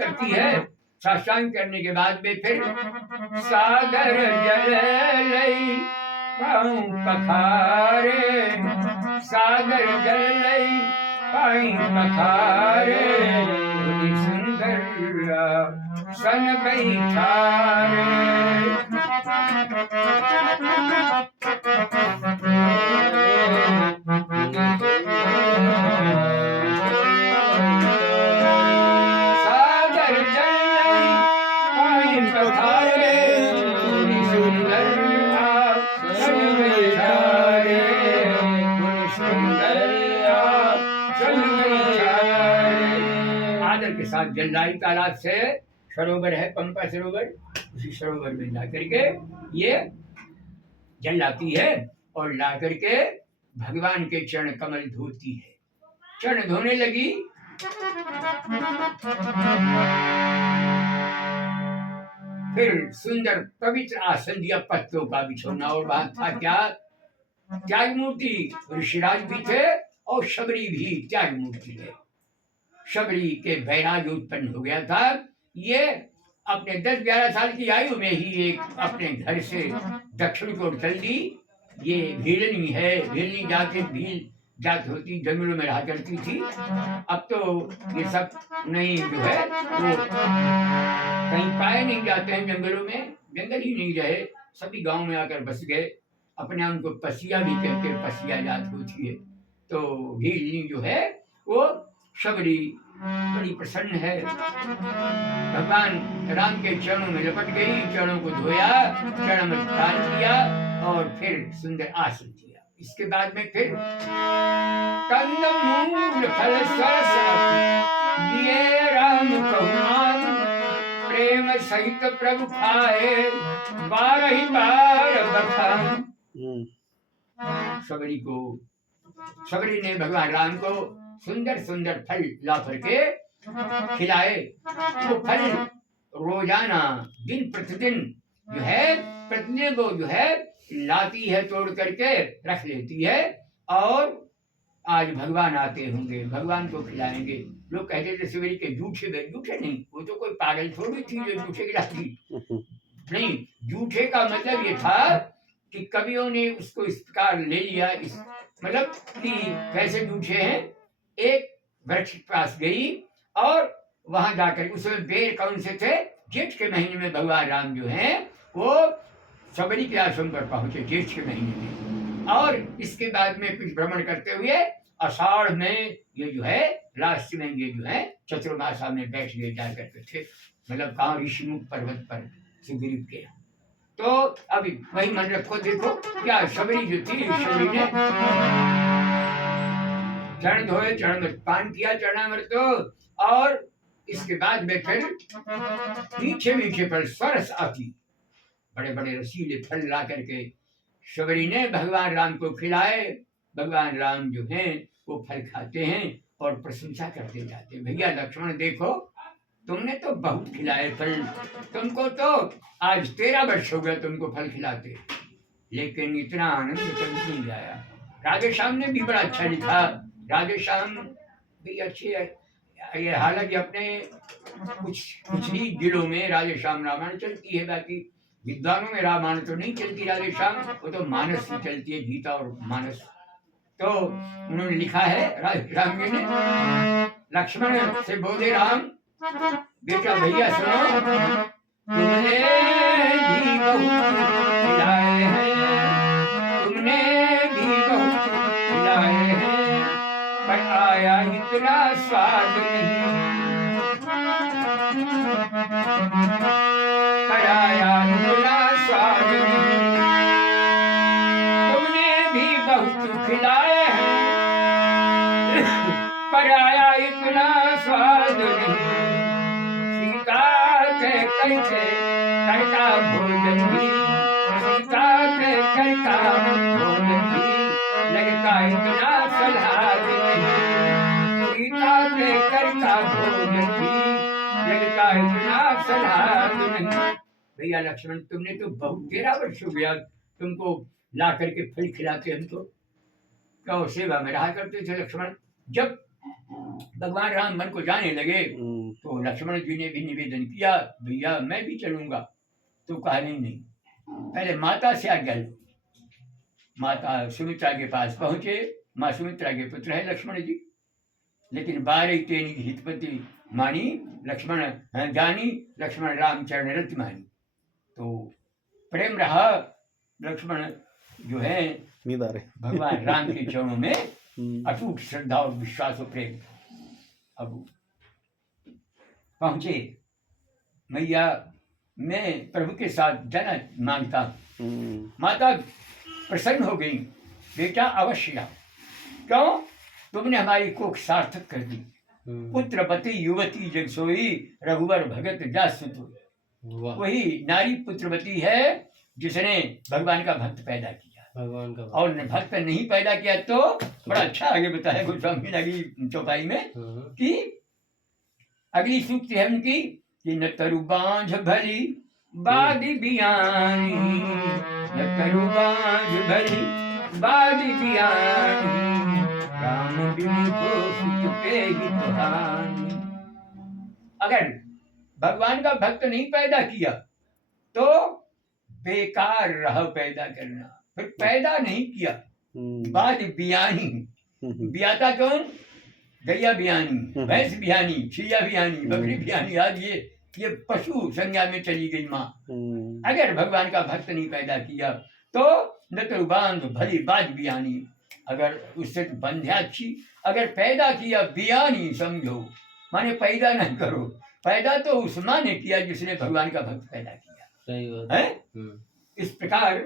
करती है। साष्टांग करने के बाद में फिर सागर जल लई पाऊं पखारे, सागर जल लई पाई पखारे, सुंदर सन बैठारे। सागर जल लई पाई पखारे, सुंदर सन बैठारे, सुंदर सन बैठारे। आदर के साथ जलदाई तालाब से सरोवर है, पंपा सरोवर, उसी सरोवर में ला करके ये जल लाती है और ला करके भगवान के चरण कमल धोती है। चरण धोने लगी, फिर सुंदर पवित्र आसन दिया, पत्तों का बिछौना, और वहां था क्या? त्याग मूर्ति। ऋषिराज भी थे और शबरी भी त्याग मूर्ति है। शबरी के बैराग उत्पन्न हो गया था। ये अपने 10-11 साल की आयु में ही एक अपने घर से दक्षिण को चल दी। ये भीलनी है, भीलनी जाति भील जात होती, जंगलों में रहा करती थी। अब तो ये सब नहीं जो है वो कहीं पाए नहीं जाते हैं जंगलों में, जंगल ही नहीं रहे, सभी गांव में आकर बस गए। अपने उनको पसिया भी कहते हैं, पसिया जात होती है। तो भीलनी जो है वो शबरी बड़ी प्रसन्न है, भगवान राम के चरणों में लपट गई, चरणों को धोया, चरण में स्नान किया और फिर सुंदर आसन दिया। इसके बाद में फिर कंद मूल फल सरस दिए राम कहुमान, प्रेम सहित प्रभु खाए, बारही बार बखान। शबरी ने भगवान राम को सुंदर सुंदर फल ला करके खिलाए। वो फल रोजाना दिन प्रतिदिन जो है प्रतिदिन वो जो है लाती है, तोड़ करके रख लेती है, और आज भगवान आते होंगे, भगवान को खिलाएंगे। लोग कहते थे सवेरे के जूठे, जूठे नहीं, वो तो कोई पागल थोड़ी थी जो जूठे खिलाती। नहीं, जूठे का मतलब ये था कि कवियों ने उसको इस प्रकार ले लिया, इस मतलब कि कैसे जूठे हैं। एक वृक्ष के पास गई और वहां जाकर, उसमें बेर कौन से थे? जेठ के महीने में भगवान राम जो हैं वो शबरी के आश्रम पर पहुंचे, जेठ के महीने में। और इसके बाद में कुछ भ्रमण करते हुए आषाढ़ में ये जो है लास्ट में ये जो है चतुर्मासा में बैठ गए जा करके थे, मतलब कहाँ? ऋषिमुख पर्वत पर सुग्रीव के। तो अभी वही मन रखो, देखो क्या शबरी जो थी, शबरी ने चरण धोए, चरण में पान किया, चरणामृत, और इसके बाद में फिर मीठे मीठे फल सरस आती, बड़े बड़े रसीले फल ला करके शबरी ने भगवान राम को खिलाए। भगवान राम जो हैं वो फल खाते हैं और प्रशंसा करते जाते हैं, भैया लक्ष्मण देखो तुमने तो बहुत खिलाए फल, तुमको तो आज 13 वर्ष हो गए तुमको फल खिलाते, लेकिन इतना आनंद कभी नहीं आया। राधेश्याम ने भी बड़ा अच्छा लिखा, राधेश्याम भी अच्छे ये, हालांकि अपने कुछ ही जिलों में राधेश्याम रामायण चलती है, बाकी विद्वानों में रामायण तो नहीं चलती राधेश्याम, वो तो मानस ही चलती है, गीता और मानस। तो उन्होंने लिखा है राधेश्याम जी ने, लक्ष्मण से बोले राम, बेटा भैया सुनो, तुमने भी बहुत खिलाए हैं, तुमने भी बहुत खिलाए हैं, पर आया इतना स्वाद नहीं, पर आया इतना स्वाद नहीं, तुमने भी बहुत खिलाए हैं, पर आया इतना स्वाद नहीं, सीता के करके करता भोजन भी, सीता के करता भोजन भी, लगता इतना सलाद नहीं, सीता के करता भोजन भी, लगता इतना सलाद नहीं। भैया लक्ष्मण तुमने तो बहुत 13 वर्ष हो गया तुमको ला करके फल खिलाते, हम तो क्या सेवा में रहा करते थे लक्ष्मण। जब भगवान राम मन को जाने लगे तो तो लक्ष्मण जी ने भी निवेदन किया, भैया मैं भी चलूंगा। तो कहा नहीं, पहले माता से आज्ञा लो। माता सुमित्रा के पास पहुंचे। माँ सुमित्रा के पुत्र है लक्ष्मण जी, लेकिन 12 तेनी की हितपति मानी लक्ष्मण जानी, लक्ष्मण रामचरण रति मानी। तो प्रेम रहा, लक्ष्मण जो है भगवान राम के चरणों में अटूट श्रद्धा और विश्वास और प्रेम। अब पहुंचे, मैया मैं प्रभु के साथ जाना मांगता हूं। माता प्रसन्न हो गई, बेटा अवश्य आओ। क्यों? तुमने हमारी कोख सार्थक कर दी। पुत्रवती युवती जग सोई, रघुवर भगत जासु सोई। वही नारी पुत्रवती है जिसने भगवान का भक्त पैदा किया, भगवान का और भक्त नहीं पैदा किया। तो बड़ा अच्छा आगे बताया गोस्वामी अगली चौपाई में कि अगली सूक्ति है उनकी कि न तरु बांझ भली बादी बियानी, न तरु बांझ भली बादी बियानी, राम बिनु को सुत पे ही तुहानी। अगर भगवान का भक्त नहीं पैदा किया तो बेकार रहा पैदा करना। फिर पैदा नहीं किया, बाद बियानी, बियाता कौन? गैया बियानी, भैंस बियानी, छिया बियानी, बकरी बियानी, आज ये पशु संज्ञा में चली गई माँ। अगर भगवान का भक्त नहीं पैदा किया तो न तो बांध भली बाद बियानी, अगर उससे बंध्या अच्छी। अगर पैदा किया बियानी समझो, माने पैदा नहीं करो। पैदा तो उस माँ ने किया जिसने भगवान का भक्त पैदा किया। सही बात है। इस प्रकार